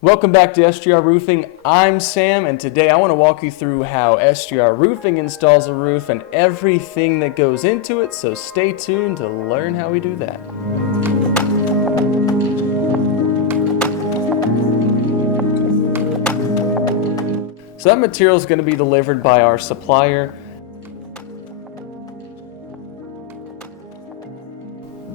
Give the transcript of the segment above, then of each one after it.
Welcome back to SGR Roofing. I'm Sam, and today I want to walk you through how SGR Roofing installs a roof and everything that goes into it, so stay tuned to learn how we do that. So that material is going to be delivered by our supplier.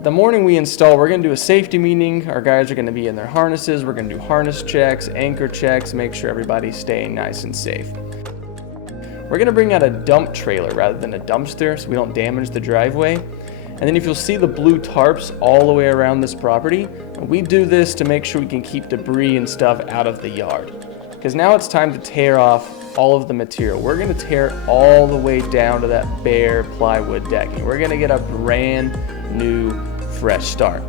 The morning we install, we're going to do a safety meeting. Our guys are going to be in their harnesses. We're going to do harness checks, anchor checks, make sure everybody's staying nice and safe. We're going to bring out a dump trailer rather than a dumpster so we don't damage the driveway. And then if you'll see the blue tarps all the way around this property, we do this to make sure we can keep debris and stuff out of the yard. Because now it's time to tear off all of the material. We're going to tear all the way down to that bare plywood decking. We're going to get a brand new fresh start.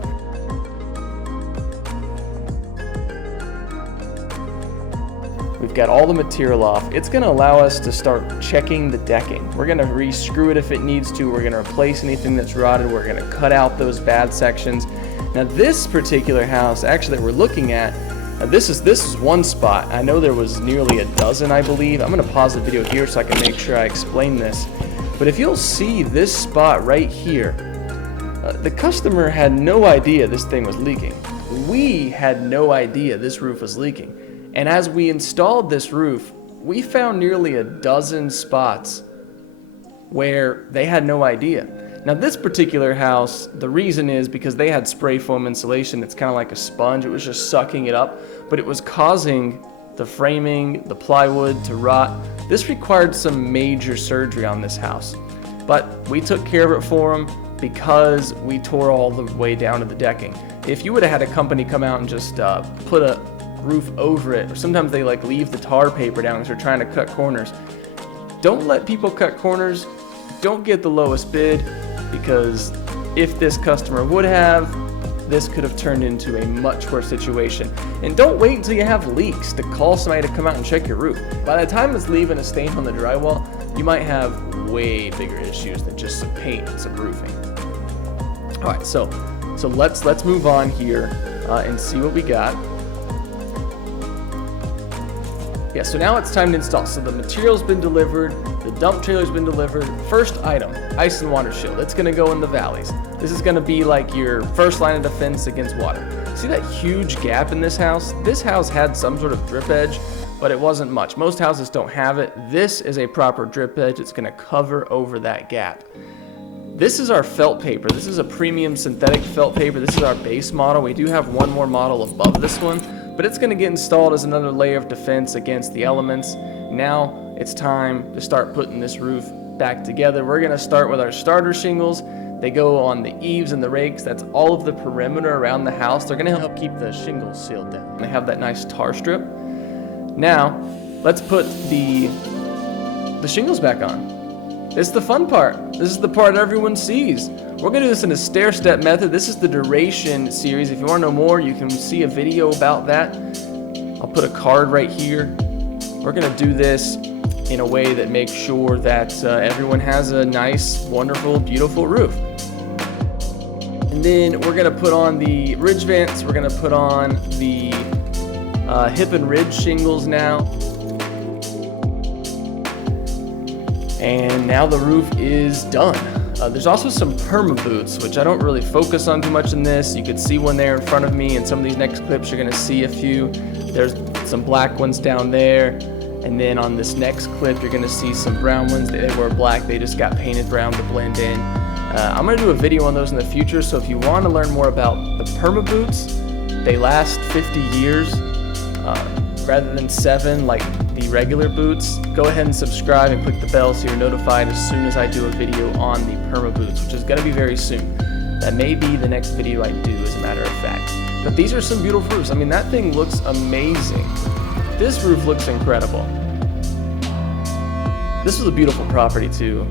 We've got all the material off. It's going to allow us to start checking the decking. We're going to re-screw it if it needs to. We're going to replace anything that's rotted. We're going to cut out those bad sections. Now this particular house actually that we're looking at, this is one spot. I know there was nearly a dozen, I believe. I'm going to pause the video here so I can make sure I explain this. But if you'll see this spot right here, the customer had no idea this thing was leaking. We had no idea this roof was leaking. And as we installed this roof, we found nearly a dozen spots where they had no idea. Now this particular house, the reason is because they had spray foam insulation. It's kind of like a sponge. It was just sucking it up, but it was causing the framing, the plywood to rot. This required some major surgery on this house, but we took care of it for them because we tore all the way down to the decking. If you would have had a company come out and just put a roof over it, or sometimes they like leave the tar paper down because they're trying to cut corners. Don't let people cut corners. Don't get the lowest bid, because if this customer would have, this could have turned into a much worse situation. And don't wait until you have leaks to call somebody to come out and check your roof. By the time it's leaving a stain on the drywall, you might have way bigger issues than just some paint and some roofing. All right, so let's move on here and see what we got. Yeah, so now it's time to install. So the material's been delivered, the dump trailer's been delivered. First item, ice and water shield. It's gonna go in the valleys. This is gonna be like your first line of defense against water. See that huge gap in this house? This house had some sort of drip edge, but it wasn't much. Most houses don't have it. This is a proper drip edge. It's gonna cover over that gap. This is our felt paper. This is a premium synthetic felt paper. This is our base model. We do have one more model above this one, but it's gonna get installed as another layer of defense against the elements. Now it's time to start putting this roof back together. We're gonna start with our starter shingles. They go on the eaves and the rakes. That's all of the perimeter around the house. They're gonna help keep the shingles sealed down. They have that nice tar strip. Now, let's put the shingles back on. This is the fun part. This is the part everyone sees. We're gonna do this in a stair-step method. This is the duration series. If you wanna know more, you can see a video about that. I'll put a card right here. We're gonna do this in a way that makes sure that everyone has a nice, wonderful, beautiful roof. And then we're gonna put on the ridge vents. We're gonna put on the hip and ridge shingles now. And now the roof is done. There's also some Permaboots, which I don't really focus on too much in this. You could see one there in front of me. In some of these next clips, you're gonna see a few. There's some black ones down there. And then on this next clip, you're gonna see some brown ones. They were black, they just got painted brown to blend in. I'm gonna do a video on those in the future, so if you wanna learn more about the Permaboots, they last 50 years rather than 7 like the regular boots. Go ahead and subscribe and click the bell so you're notified as soon as I do a video on the Permaboots, which is gonna be very soon. That may be the next video I do, as a matter of fact. But these are some beautiful roofs. I mean, that thing looks amazing. This roof looks incredible. This was a beautiful property too.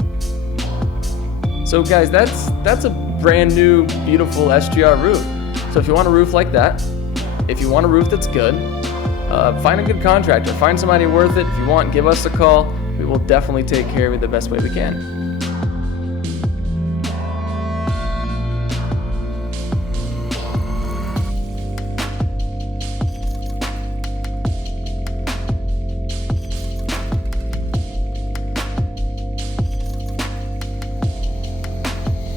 So guys, that's a brand new, beautiful SGR roof. So if you want a roof like that, if you want a roof that's good, find a good contractor, find somebody worth it. If you want, give us a call. We will definitely take care of you the best way we can.